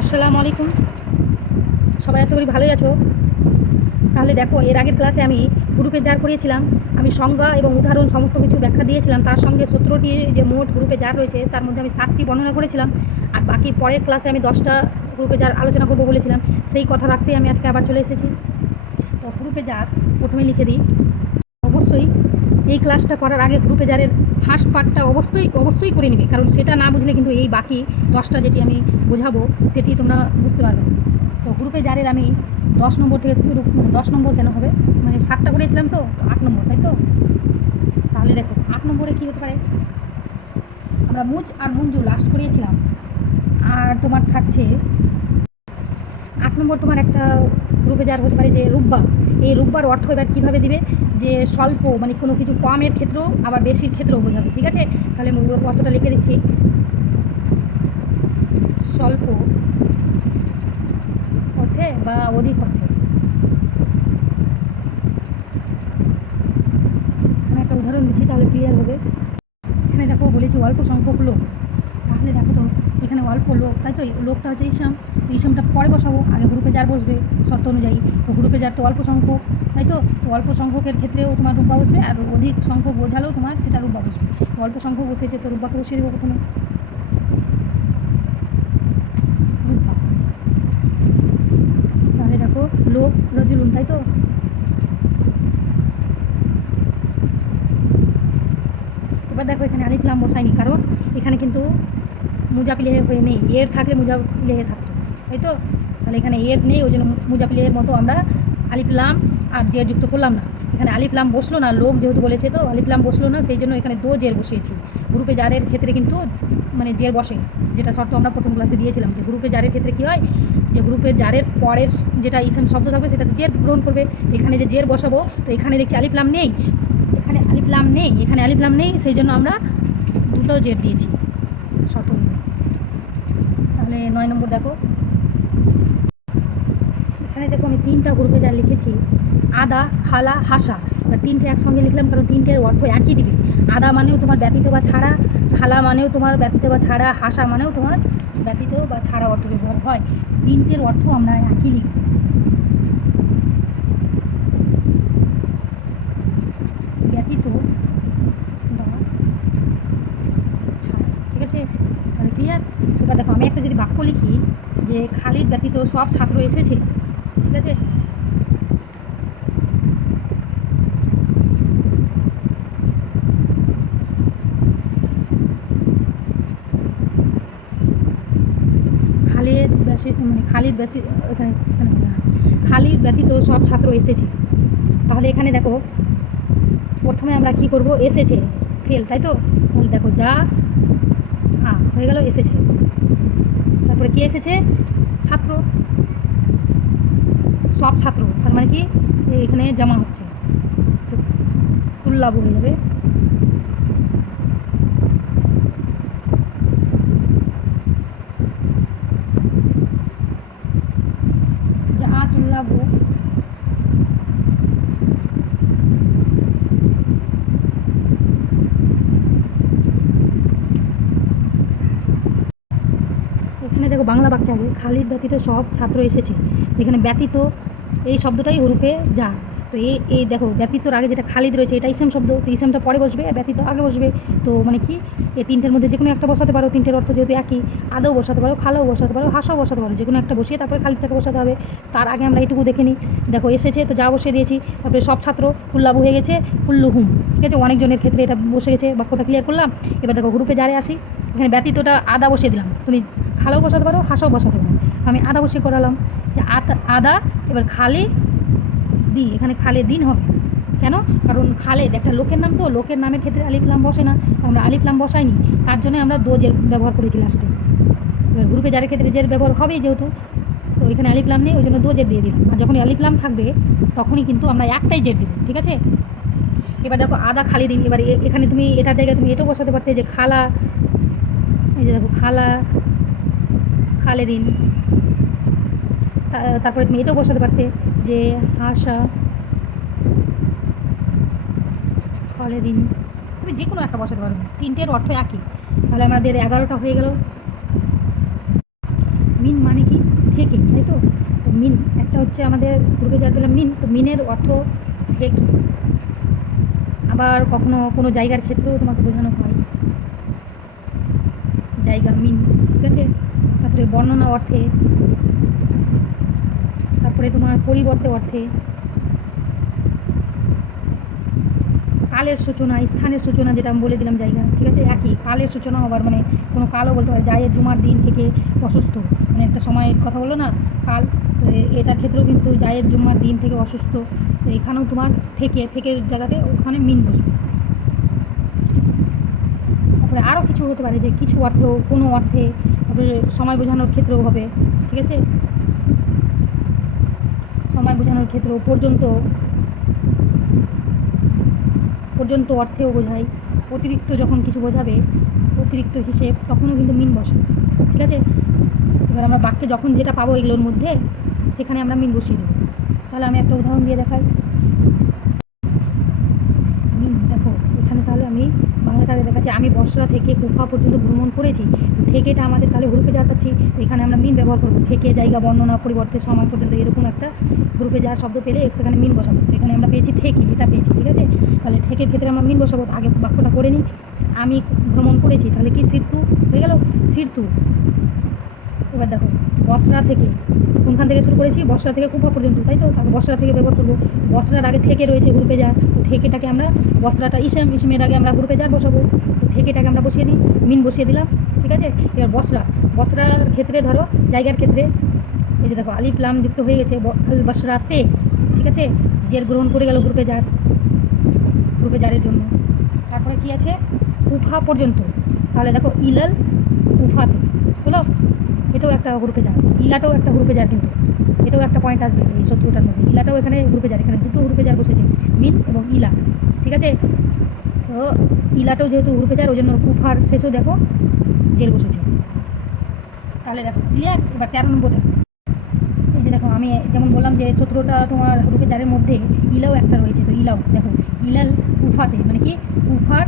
আসসালামু আলাইকুম। সবাই আশা করি ভালোই আছো। তাহলে দেখো, এর আগের ক্লাসে আমি গ্রুপে জার করিয়েছিলাম। আমি সংজ্ঞা এবং উদাহরণ সমস্ত কিছু ব্যাখ্যা দিয়েছিলাম। তার সঙ্গে 17টি যে মোট গ্রুপে জার রয়েছে তার মধ্যে আমি 7টি বর্ণনা করেছিলাম। আর বাকি পরের ক্লাসে আমি 10টা গ্রুপে জার আলোচনা করবো বলেছিলাম। সেই কথা রাখতেই আমি আজকে আবার চলে এসেছি। তো গ্রুপে জার প্রথমে লিখে দিই। অবশ্যই এই ক্লাসটা করার আগে গ্রুপে জারের ফার্স্ট পার্টটা অবশ্যই করে নিবে, কারণ সেটা না বুঝলে কিন্তু এই বাকি 10টা যেটি আমি বোঝাবো সেটি তোমরা বুঝতে পারবে। তো গ্রুপে জারের আমি 10 নম্বর থেকে শুরু, মানে 10 নম্বর কেন হবে, মানে 7টা করেছিলাম তো 8 নম্বর, তাই তো? তাহলে দেখো 8 নম্বরে কী হতে পারে। আমরা মুজ আর মঞ্জু লাস্ট করিয়েছিলাম। আর তোমার থাকছে 8 নম্বর, তোমার একটা গ্রুপে যার হতে পারে যে রুব্বা। এই রুব্বার অর্থ এবার কীভাবে দিবে, যে স্বল্প মানে কোনো কিছু কমের ক্ষেত্রেও আবার বেশির ক্ষেত্রেও বোঝাবে, ঠিক আছে? তাহলে আমি অর্থটা লিখে দিচ্ছি, স্বল্প অর্থে বা অধিক অর্থে। আমি একটা উদাহরণ দিচ্ছি তাহলে ক্লিয়ার হবে। এখানে দেখো বলেছি অল্প সংখ্যক লোক। তাহলে দেখো তো এখানে অল্প লোক, তাই তো? লোকটা হচ্ছে ইসাম, তো ইসামটা পরে বসাবো, আগে গ্রুপে যার বসবে শর্ত অনুযায়ী। তো গ্রুপে যার তো অল্প সংখ্যক, তাই তো? তো অল্প সংখ্যকের ক্ষেত্রেও তোমার রূপা বসবে, আর অধিক সংখ্যক বোঝালেও তোমার সেটা রূপা বসবে। তো অল্প সংখ্যক বসেছে তো রূপাকে বসিয়ে দেবো প্রথমে, রূপা। তাহলে দেখো লোক রজুলুন, তাই তো? এবার দেখো এখানে আলিফ লাম বসাইনি, কারণ এখানে কিন্তু মুজাপিলেহে হয়ে নেই। এর থাকলে মুজাপিলেহে থাকতো, তাই তো? তাহলে এখানে এর নেই, ওই জন্য মুজাপিলেহের মতো আমরা আলিফ লাম আর জের যুক্ত করলাম না। এখানে আলিফ লাম বসলো না, লোক যেহেতু বলেছে তো আলিফ লাম বসলো না, সেই জন্য এখানে দো জের বসিয়েছি। গ্রুপে জারের ক্ষেত্রে কিন্তু মানে জের বসে, যেটা শর্ত আমরা প্রথম ক্লাসে দিয়েছিলাম, যে গ্রুপে জারের ক্ষেত্রে কী হয়, যে গ্রুপের জারের পরের যেটা ইসম শব্দ থাকবে সেটাতে জের গ্রহণ করবে। এখানে যে জের বসাবো, তো এখানে দেখছি আলিফ লাম নেই, এখানে আলিফ লাম নেই, এখানে আলিফ লাম নেই, সেই জন্য আমরা দুটো জের দিয়েছি শর্ত অনুযায়ী। তাহলে 9 নম্বর দেখো, এখানে দেখো আমি 3টা গ্রুপে যা লিখেছি, আদা, খালা, হাসা। এবার 3টে একসঙ্গে লিখলাম কারণ 3টের অর্থ একই দিবে। আদা মানেও তোমার ব্যতীত বা ছাড়া, খালা মানেও তোমার ব্যতীত বা ছাড়া, হাসা মানেও তোমার ব্যতীত বা ছাড়া অর্থ ব্যবহার হয়। 3টের অর্থ আমরা একই লিখব, ব্যতীত বা ছাড়া, ঠিক আছে? তাহলে ক্লিয়ার? এবার দেখো আমি একটা যদি বাক্য লিখি যে খালিদ ব্যতীত সব ছাত্র এসেছে, ঠিক আছে? খালিদ বেশি এখানে এখানে হবে, হ্যাঁ। খালিদ ব্যতীত সব ছাত্র এসেছে। তাহলে এখানে দেখো প্রথমে আমরা কি করব, এসেছে ফেল, তাই তো? তাহলে দেখো যা হয়ে গেল এসেছে, তারপরে কি এসেছে, ছাত্র, সব ছাত্র, তার মানে কি এখানে জমা হচ্ছে, তো তুল্লাভ হয়ে যাবে। যা তুল্লাভ, এখানে দেখো বাংলা বাক্যে আগে খালিদ ব্যতীত সব ছাত্র এসেছে, এখানে ব্যতীত এই শব্দটাই হরুফে যা। তো এই দেখো ব্যতীতর আগে যেটা খালিদ রয়েছে এটা ইসম শব্দ, তো ইসমটা পরে বসবে আর ব্যতীত আগে বসবে। তো মানে কি, এই 3টের মধ্যে যে কোনো একটা বসাতে পারো, 3টের অর্থ যেহেতু একই। আদৌ বসাতে পারো, খালাও বসাতে পারো, হাসাও বসাতে পারো, যে কোনো একটা বসিয়ে তারপরে খালিদটাকে বসাতে হবে। তার আগে আমরা এইটুকু দেখে নিই। দেখো এসেছে তো যা বসিয়ে দিয়েছি, তারপরে সব ছাত্র কুল্লাবু হয়ে গেছে কুল্লুহুম, ঠিক আছে? অনেকজনের ক্ষেত্রে এটা বসে গেছে, বাক্যটা ক্লিয়ার করলাম। এবার দেখো গ্রুপে যারে আসি, এখানে ব্যতীতটা আদা বসিয়ে দিলাম, তুমি খালাও বসাতে পারো, হাসাও বসাতে পারো। আমি আদা বসিয়ে করালাম যে আদা, এবার খালে দি, এখানে খালে দিন হবে কেন, কারণ খালেদ একটা লোকের নাম, তো লোকের নামের ক্ষেত্রে আলিফ লাম বসে না, আমরা আলিফ লাম বসাইনি, তার জন্য আমরা দো জের ব্যবহার করেছি লাস্টে। এবার গ্রুপে যার ক্ষেত্রে জের ব্যবহার হবেই যেহেতু, তো এখানে আলিফ লাম নেই, ওই জন্য দো জের দিয়ে দিলাম। আর যখনই আলিফ লাম থাকবে তখনই কিন্তু আমরা একটাই জের দেবো, ঠিক আছে? এবার দেখো আদা খালিদিন, এবার এখানে তুমি এটার জায়গায় তুমি এটাও বসাতে পারতে যে খালা, এই যে দেখো খালা খালেদিন। তারপরে তুমি এটাও বসাতে পারতে যে হাসা খালেদিন, তুমি যে কোনো একটা বসাতে পারো, 3টের অর্থ একই। তাহলে আমাদের 11টা হয়ে গেল। মিন মানে কি? থেকে, তাই তো? তো মিন একটা হচ্ছে আমাদের গ্রুপে যার পেলাম মিন, তো মিনের অর্থ থেকে। আবার কখনো কোনো জায়গার ক্ষেত্রেও তোমাকে বোঝানো হয়, জায়গা মিন, ঠিক আছে? তারপরে বর্ণনা অর্থে, তারপরে তোমার পরিবর্তে অর্থে, কালের সূচনা, স্থানের সূচনা, যেটা আমি বলে দিলাম জায়গা, ঠিক আছে? একই কালের সূচনা আবার মানে কোনো কালও বলতে হয়, জায়ের জুমার দিন থেকে অসুস্থ, মানে একটা সময়ের কথা বললো না কাল, তো এটার ক্ষেত্রেও কিন্তু জায়ের জুমার দিন থেকে অসুস্থ, তো এখানেও তোমার থেকে থেকে জায়গাতে ওখানে মিন বসবে। তারপরে আরও কিছু হতে পারে, যে কিছু অর্থেও, কোনো অর্থে, তারপরে সময় বোঝানোর ক্ষেত্রেও হবে, ঠিক আছে? সময় বোঝানোর ক্ষেত্রেও পর্যন্ত, পর্যন্ত অর্থেও বোঝায়। অতিরিক্ত যখন কিছু বোঝাবে, অতিরিক্ত হিসেব, তখনও কিন্তু মিন বসে, ঠিক আছে? এবার আমরা বাক্যে যখন যেটা পাবো এগুলোর মধ্যে, সেখানে আমরা মিন বসিয়ে দেবো। তাহলে আমি একটা উদাহরণ দিয়ে দেখাই। মিন দেখো এখানে, তাহলে আমি বাংলাটাকে দেখাচ্ছি, আমি বসরা থেকে কুফা পর্যন্ত ভ্রমণ করেছি, তো থেকেটা আমাদের তাহলে গ্রুপে যা পাচ্ছি, তো এখানে আমরা মিন ব্যবহার করবো। থেকে, জায়গা, বর্ণনা, পরিবর্তে, সময় পর্যন্ত, এরকম একটা গ্রুপে যার শব্দ পেলে সেখানে মিন বসাবো। তো এখানে আমরা পেয়েছি থেকে, এটা পেয়েছি, ঠিক আছে? তাহলে থেকের ক্ষেত্রে আমরা মিন বসাবো। আগে বাক্যটা করে নিই, আমি ভ্রমণ করেছি, তাহলে কি সিরতু হয়ে গেল, সিরতু। এবার দেখো বসরা থেকে, কোনখান থেকে শুরু করেছি? বসরা থেকে কুফা পর্যন্ত, তাই তো? তাকে বসরা থেকে ব্যবহার করবো। বসরার আগে থেকে রয়েছে গ্রুপে যা, তো থেকেটাকে আমরা, বসরাটা ইসম, ইসমের আগে আমরা গ্রুপে যা বসাবো, তো থেকেটাকে আমরা বসিয়ে দিই, মিন বসিয়ে দিলাম, ঠিক আছে? এবার বসরা, বসরার ক্ষেত্রে ধরো জায়গার ক্ষেত্রে, এই যে দেখো আলিফ লাম যুক্ত হয়ে গেছে, আল বসরাতে, ঠিক আছে? জের গ্রহণ করে গেল গ্রুপে যার, গ্রুপে জারের জন্য। তারপরে কি আছে? কুফা পর্যন্ত, তাহলে দেখো ইলাল কুফাতে হলো, এটাও একটা গ্রুপে যার, ইলাটাও একটা গ্রুপে যার, কিন্তু এটাও একটা পয়েন্ট আসবে এই 17টার মধ্যে। ইলাটাও এখানে গ্রুপে যার, এখানে দুটো গ্রুপে যার বসেছে, মিন এবং ইলা, ঠিক আছে? তো ইলাটাও যেহেতু গ্রুপে যার, ওই জন্য কুফার শেষেও দেখো জের বসেছে। তাহলে দেখো ক্লিয়ার। এবার 13 নম্বর দেখো, এই যে দেখো আমি যেমন বললাম যে 17টা তোমার গ্রুপে যারের মধ্যে ইলাও একটা রয়েছে, তো ইলাও দেখো, ইলাল কুফাতে মানে কি? কুফার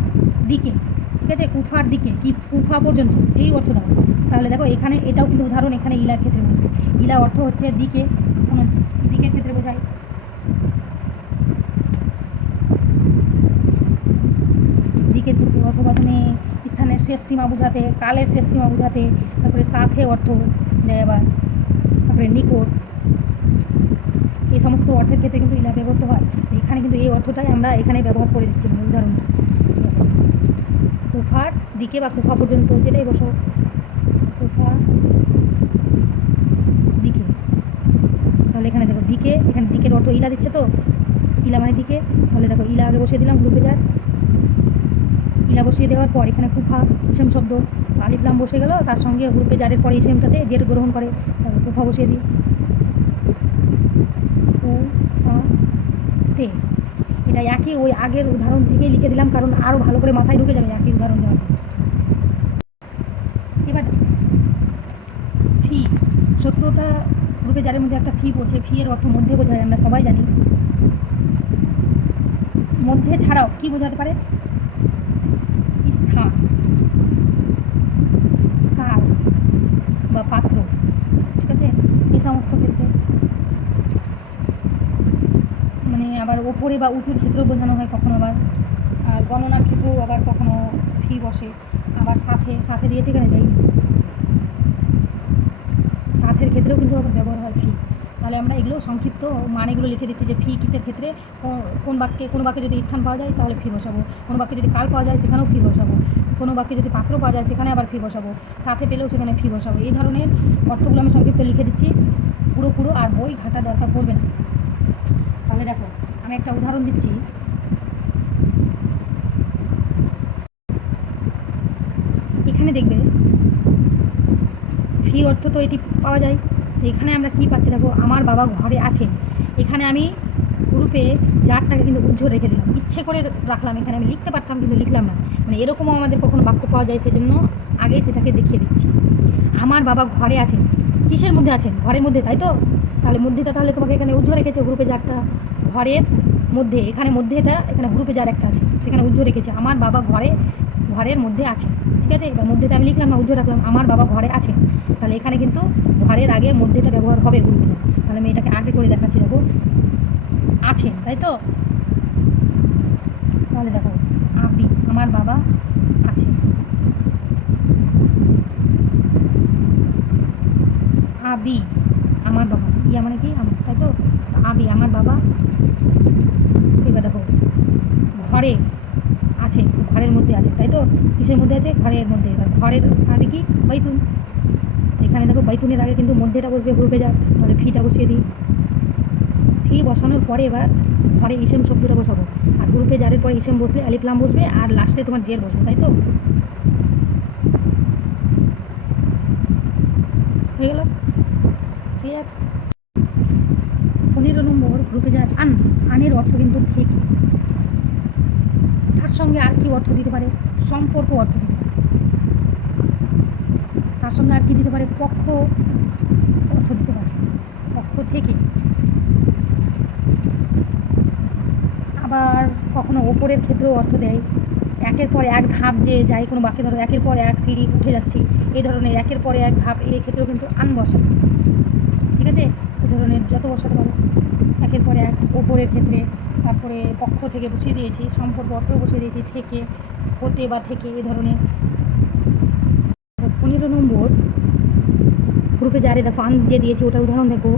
দিকে, ঠিক আছে? কুফার দিকে কি? কুফা পর্যন্ত, যেই অর্থ দাও। তাহলে দেখো এখানে এটাও কিন্তু উদাহরণ, এখানে ইলার ক্ষেত্রে বসবে। ইলা অর্থ হচ্ছে দিকে, কোনো দিকের ক্ষেত্রে বোঝায়। দিকের ক্ষেত্রে, অথবা তুমি স্থানের শেষ সীমা বোঝাতে, কালের শেষ সীমা বোঝাতে, তারপরে সাথে অর্থ দেয় আবার, তারপরে নিকট, এই সমস্ত অর্থের ক্ষেত্রে কিন্তু ইলা ব্যবহৃত হয়। এখানে কিন্তু এই অর্থটাই আমরা এখানে ব্যবহার করে দিচ্ছি, মানে উদাহরণ কুফার দিকে বা কুফা পর্যন্ত, যেটাই বসো, কুফা দিকে। তাহলে এখানে দেখো দিকে, এখানে দিকের অর্থ ইলা দিচ্ছে, তো ইলা মানে দিকে, তাহলে দেখো ইলা আগে বসিয়ে দিলাম গ্রুপে যার, ইলা বসিয়ে দেওয়ার পর এখানে কুফা ইসেম শব্দ, তো আলিফ লাম বসে গেল, তার সঙ্গে গ্রুপে যারের পরে ইসেমটাতে জের গ্রহণ করে, তাহলে কুফা বসিয়ে দিই, কুফাতে। এটা একই ওই আগের উদাহরণ থেকেই লিখে দিলাম, কারণ আরও ভালো করে মাথায় ঢুকে যাবে একই উদাহরণ দেওয়া। এবার ফি, 17টা গ্রুপে যারের মধ্যে একটা ফি পড়ছে, ফি এর অর্থ মধ্যে বোঝায়, আমরা সবাই জানি। মধ্যে ছাড়াও কি বোঝাতে পারে? স্থান, কাল বা পাত্র, ঠিক আছে? এই সমস্ত ক্ষেত্রে, মানে আবার ওপরে বা উঁচুর ক্ষেত্রেও বোঝানো হয় কখনো, আবার আর গণনার ক্ষেত্রেও আবার কখনো ফি বসে। আবার সাথে, সাথে দিয়েছে এখানে দেয়নি, সাথের ক্ষেত্রেও কিন্তু আবার ব্যবহার হয় ফি। তাহলে আমরা এগুলো সংক্ষিপ্ত মানেগুলো লিখে দিচ্ছি, যে ফি কিসের ক্ষেত্রে, কোন বাক্যে, কোনো বাক্যে যদি স্থান পাওয়া যায় তাহলে ফি বসাবো, কোনো বাক্যে যদি কাল পাওয়া যায় সেখানেও ফি বসাবো, কোনো বাক্যে যদি পাত্র পাওয়া যায় সেখানে আবার ফি বসাবো, সাথে পেলেও সেখানে ফি বসাবো। এই ধরনের অর্থগুলো আমি সংক্ষিপ্ত লিখে দিচ্ছি, পুরো আর বই ঘাটা দরকার পড়বে না। তাহলে দেখো আমি একটা উদাহরণ দিচ্ছি, এখানে দেখবে ফি অর্থ তো এটি পাওয়া যায়, তো এখানে আমরা কি পাচ্ছি দেখো, আমার বাবা ঘরে আছে, এখানে আমি গ্রুপে জারটাকে কিন্তু উজ্জ্বল রেখে দিলাম, ইচ্ছে করে রাখলাম, এখানে আমি লিখতে পারতাম কিন্তু লিখলাম না, মানে এরকমও আমাদের কখনো বাক্য পাওয়া যায়, সেজন্য আগে সেটাকে দেখিয়ে দিচ্ছি। আমার বাবা ঘরে আছেন, কিসের মধ্যে আছেন? ঘরের মধ্যে, তাই তো? তাহলে মধ্যেটা তাহলে তোমাকে এখানে উজ্জ্বল রেখেছে, গ্রুপে জারটা ঘরের মধ্যে, এখানে মধ্যেটা, এখানে গ্রুপে যার একটা আছে সেখানে উজ্জ্বল রেখেছে, আমার বাবা ঘরে, ঘরের মধ্যে আছে, ঠিক আছে? এবার মধ্যেটা আমি লিখলাম না, উজ্জ্বল রাখলাম, আমার বাবা ঘরে আছে, তাহলে এখানে কিন্তু ঘরের আগে মধ্যেটা ব্যবহার হবে হুরুপে যার। তাহলে আমি এটাকে আগে করে দেখাচ্ছি, দেখো আছেন, তাই তো? তাহলে দেখো আবি, আমার বাবা আছেন। আবি, আমার বাবা, ইয়া মানে কি আমার, তাই তো? আবি, আমার বাবা। এবার দেখো ঘরে আছে, ঘরের মধ্যে আছে, তাই তো? কিসের মধ্যে আছে? ঘরের মধ্যে। এবার ঘরের আগে কি? বাইতুন। এখানে দেখো বাইতুনের আগে কিন্তু মধ্যেটা বসবে হুরুপে যার, তাহলে ফিটা বসিয়ে দিই। ফি বসানোর পরে এবার ঘরে ইসেম শব্দটা বসাবো, আর হুরুপে জারের পরে ইসেম বসলে আলিফ লাম বসবে, আর লাস্টে তোমার জের বসবে, তাই তো? হয়ে গেল, ক্লিয়ার? 15 নম্বর হুরুপে জার আন। আনের অর্থ কিন্তু থেকে। তার সঙ্গে আর কি অর্থ দিতে পারে? সম্পর্ক অর্থ দিতে পারে। তার সঙ্গে আর কি দিতে পারে? পক্ষ অর্থ দিতে পারে, পক্ষ থেকে। আবার কখনো ওপরের ক্ষেত্রেও অর্থ দেয়। একের পর এক ধাপ যে যাই কোনো বাক্যে, ধরো একের পর এক সিঁড়ি উঠে যাচ্ছি, এই ধরনের একের পর এক ধাপ, এই ক্ষেত্রেও কিন্তু আন বসে, ঠিক আছে? এই ধরনের যত বসাতে পারো একের পর এক। ওপরের ক্ষেত্রে, তারপরে পক্ষ থেকে বসিয়ে দিয়েছি, সম্পর্ক অর্থও বসিয়ে দিয়েছি, থেকে, হতে বা থেকে, এই ধরনের। 15 নম্বর গ্রুপে যারে দেখো আন যে দিয়েছি ওটার উদাহরণ দেখো।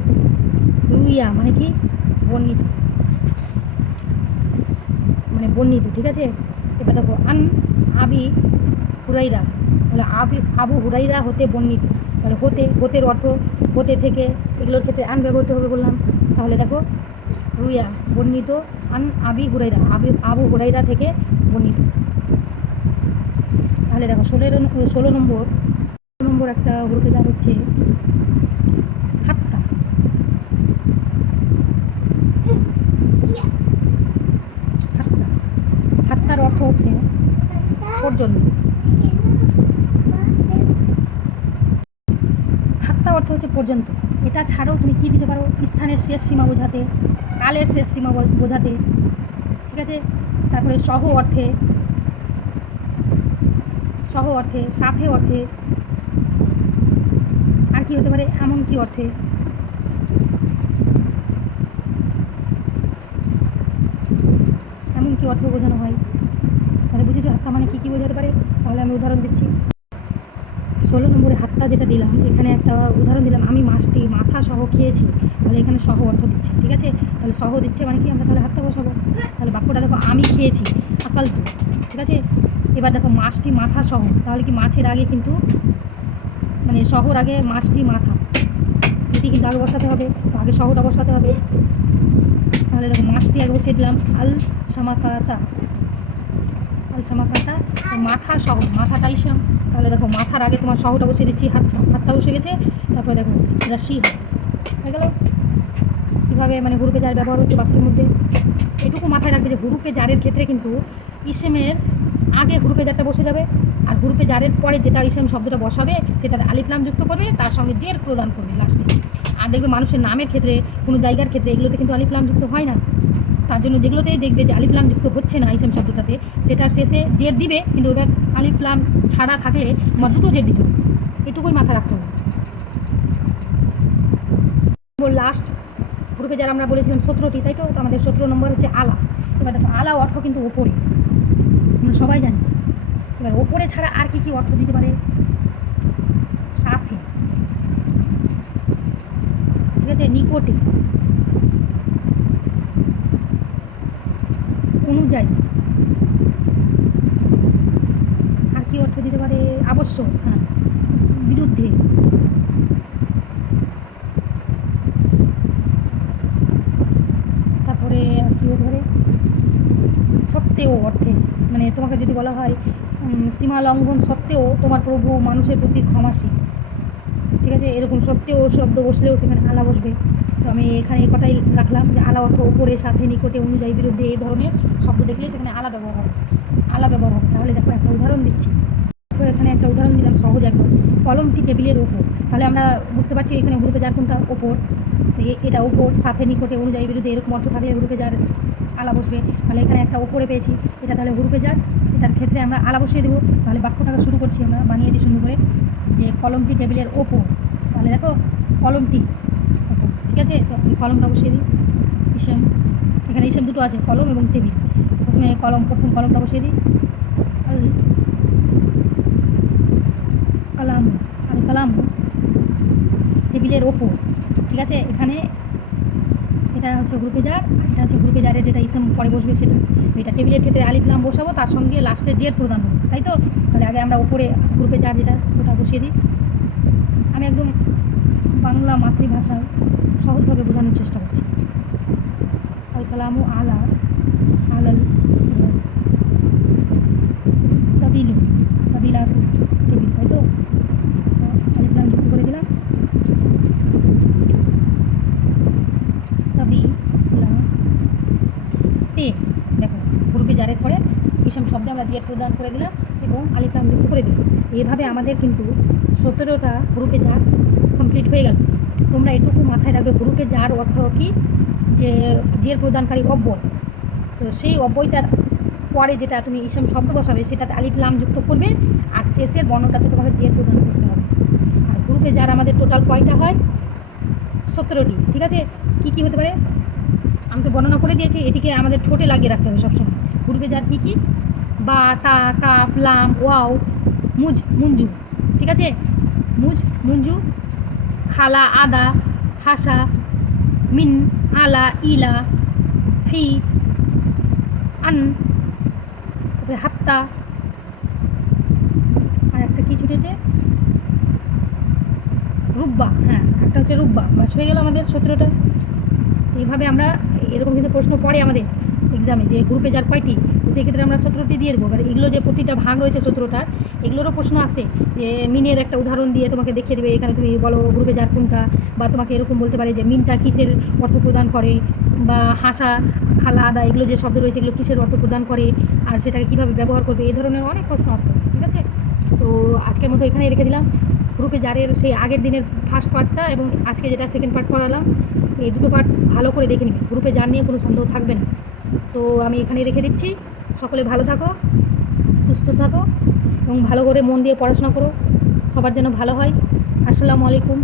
রুইয়া মানে কি? বর্ণিত, মানে বর্ণিত, ঠিক আছে? এবার দেখো আন আবি হুরাইরা, তাহলে আবু হুরাইরা হতে বর্ণিত, তাহলে হতের অর্থ হতে থেকে, এগুলোর ক্ষেত্রে আন ব্যবহৃত হবে বললাম। তাহলে দেখো রুইয়া বর্ণিত, আন আবি হুরাইরা, আবু হুরাইরা থেকে বর্ণিত। তাহলে দেখো 16 নম্বর একটা গ্রুপে যা হচ্ছে হাত্তা। হাত্তা, হাত্তার অর্থ হচ্ছে পর্যন্ত। হাত্তা অর্থ হচ্ছে পর্যন্ত। এটা ছাড়াও তুমি কি দিতে পারো? স্থানের শেষ সীমা বোঝাতে, কালের শেষ সীমা বোঝাতে, ঠিক আছে? তারপরে সহ অর্থে, সাথে অর্থে, আর কি হতে পারে? এমন কি অর্থে? এমন কি অর্থ বোঝানো হয়? তাহলে বুঝেছো হাত্তা মানে কী কী বোঝাতে পারে? তাহলে আমি উদাহরণ দিচ্ছি। 16 নম্বরে হাত্তা যেটা দিলাম, এখানে একটা উদাহরণ দিলাম, আমি মাছটি মাথা সহ খেয়েছি, তাহলে এখানে সহ অর্থ দিচ্ছে, ঠিক আছে? তাহলে সহ দিচ্ছে মানে কি? আমরা তাহলে হাত্তা বসাবো। তাহলে বাক্যটা দেখো আমি খেয়েছি, আকাল তো, ঠিক আছে? এবার দেখো মাছটি মাথা সহ, তাহলে কি মাছের আগে কিন্তু মানে শহর আগে মাছটি মাথা, এটি কিন্তু আগে বসাতে হবে, তো আগে শহরটা বসাতে হবে। তাহলে দেখো মাছটি আগে বসিয়ে দিলাম, আল সামাকাতা, মাথা সহ, মাথাটা ইসাম, তাহলে দেখো মাথার আগে তোমার সহটা বসিয়ে দিচ্ছি, হাতটা বসে গেছে, তারপরে দেখো এটা সি হয়ে গেল। কীভাবে মানে হুরুপে জার ব্যবহার হচ্ছে বাক্যের মধ্যে, এটুকু মাথায় রাখবে যে হুরুপে জারের ক্ষেত্রে কিন্তু ইসেমের আগে হুরুপে জারটা বসে যাবে, আর হুরুপে জারের পরে যেটা ইসেম শব্দটা বসাবে সেটাতে আলিফ লাম যুক্ত করবে, তার সঙ্গে জের প্রদান করবে লাস্টে। আর দেখবে মানুষের নামের ক্ষেত্রে, কোনো জায়গার ক্ষেত্রে এগুলোতে কিন্তু আলিফ লাম যুক্ত হয় না। তার জন্য যেগুলোতেই দেখবে যে আলিফ লাম যুক্ত হচ্ছে না ইসেম শব্দটাতে, সেটার শেষে জের দিবে, কিন্তু ওটার আলিফ লাম ছাড়া থাকলে তোমার দুটো জের দিতে হবে, এটুকুই মাথায় রাখতে হবে। লাস্ট গ্রুপে যারা আমরা বলেছিলাম 17টি, তাই তো? তো আমাদের 17 নম্বর হচ্ছে আলা। এবার দেখো আলা অর্থ কিন্তু ওপরে, আমরা সবাই জানি। এবার ওপরে ছাড়া আর কি কি অর্থ দিতে পারে? সাথে, ঠিক আছে? নিকটে, অনুযায়ী, আর কি অর্থ দিতে পারে? আবশ্যক, হ্যাঁ, বিরুদ্ধে, তারপরে আর কি হতে পারে? সত্ত্বেও অর্থে, মানে তোমাকে যদি বলা হয় সীমা লঙ্ঘন সত্ত্বেও তোমার প্রভু মানুষের প্রতি ক্ষমাশীল, ঠিক আছে? এরকম সত্ত্বেও শব্দ বসলেও সেখানে আলা বসবে। তো আমি এখানে এই কথাই রাখলাম যে আলা অর্থ ওপরে, সাথে, নিকটে, অনুযায়ী, বিরুদ্ধে, এই ধরনের শব্দ দেখলে সেখানে আলা ব্যবহার হবে, আলা ব্যবহার হবে। তাহলে দেখো একটা উদাহরণ দিচ্ছি, এখানে একটা উদাহরণ দিলাম সহজ একদম, কলমটি টেবিলের ওপর। তাহলে আমরা বুঝতে পারছি এখানে হুরুপে জার কোনটা? ওপর। তো এটা ওপর, সাথে, নিকটে, অনুযায়ী, বিরুদ্ধে, এরকম অর্থ থাকলে হুরুপে জার আলা বসবে। তাহলে এখানে একটা ওপরে পেয়েছি, এটা তাহলে হুরুপে জার, এটার ক্ষেত্রে আমরা আলা বসিয়ে দেবো। তাহলে বাক্যটাকে শুরু করছি, আমরা বানিয়ে দিই সুন্দর করে যে কলমটি টেবিলের ওপর, তাহলে তাহলে দেখো কলমটি দেখো, ঠিক আছে? তো আমি কলমটা বসিয়ে দিই। ইসেম, এখানে ইসেম দুটো আছে, কলম এবং টেবিল। তো প্রথমে প্রথম কলমটা বসিয়ে দিই। আল কালাম, আল কালাম, টেবিলের ওপর, ঠিক আছে? এখানে এটা হচ্ছে হুরুফে জার, এটা হচ্ছে হুরুফে জারের যেটা ইসেম পরে বসবে সেটা। তো এটা টেবিলের ক্ষেত্রে আলিফ লাম বসাবো, তার সঙ্গে লাস্টে জের প্রদান হবে, তাই তো? তাহলে আগে আমরা উপরে হুরুফে জার যেটা ওটা বসিয়ে দিই। আমি একদম বাংলা মাতৃভাষায় সহজভাবে বোঝানোর চেষ্টা করছি। আল কালামু আলা আলাল কাবিলু কাবিলাতু, টেবিল, তাই তো? আলিফ লাম যুক্ত করে দিলাম। কাবিলা তে, দেখো হুরুফে জারের পরে ইসম শব্দে আমরা জের প্রদান করে দিলাম এবং আলিফ লাম যুক্ত করে দিলাম। এভাবে আমাদের কিন্তু 17টা হুরুফে জার কমপ্লিট হয়ে গেল। তোমরা এটুকু মাথায় রাখবে, হুরুফে জার অর্থ কী, যে জের প্রদানকারী অব্যয়। তো সেই অব্যয়টার পরে যেটা তুমি ইসম শব্দ বসাবে সেটাতে আলিফ লাম যুক্ত করবে, আর শেষের বর্ণটাতে তোমাকে জের প্রদান করতে হবে। আর হুরুফে জার আমাদের টোটাল কয়টা হয়? 17টি, ঠিক আছে? কী কী হতে পারে আমি তো বর্ণনা করে দিয়েছি, এটিকে আমাদের ঠোঁটে লাগিয়ে রাখতে হবে সবসময়। হুরুফে জার কী কী? বা, তা, কাফ, লাম, ওয়াও, মুজ, মুঞ্জু, ঠিক আছে? মুজ, মুঞ্জু, খালা, আদা, হাসা, মিন, আলা, ইলা, ফি, আন, তারপরে হাত্তা, আর একটা কী ছুটেছে, রুব্বা। হ্যাঁ, একটা হচ্ছে রুব্বা। বাস হয়ে গেল আমাদের 17টা। এইভাবে আমরা, এরকম কিন্তু প্রশ্ন পড়ে আমাদের এক্সামে যে হুরুফে জার কয়টি, তো সেই ক্ষেত্রে আমরা 17টি দিয়ে দেবো। এবার এগুলো যে প্রতিটা ভাগ রয়েছে 17টার, এগুলোরও প্রশ্ন আসে যে মিনের একটা উদাহরণ দিয়ে তোমাকে দেখিয়ে দেবে, এখানে তুমি বলো হুরুফে জার কোনটা, বা তোমাকে এরকম বলতে পারে যে মিনটা কিসের অর্থ প্রদান করে, বা হাসা, খালা, আদা এগুলো যে শব্দ রয়েছে এগুলো কিসের অর্থ প্রদান করে, আর সেটাকে কীভাবে ব্যবহার করবে, এই ধরনের অনেক প্রশ্ন আসতে পারে, ঠিক আছে? তো আজকের মতো এখানেই রেখে দিলাম হুরুফে জারের সেই আগের দিনের ফার্স্ট পার্টটা এবং আজকে যেটা সেকেন্ড পার্ট করালাম, এই দুটো পার্ট ভালো করে দেখে নিবে, হুরুফে জার নিয়ে কোনো সন্দেহ থাকবে না। তো আমি এখানেই রেখে দিচ্ছি। সকলে ভালো থাকো, সুস্থ থাকো এবং ভালো করে মন দিয়ে পড়াশোনা করো, সবার যেন ভালো হয়। আসসালামু আলাইকুম।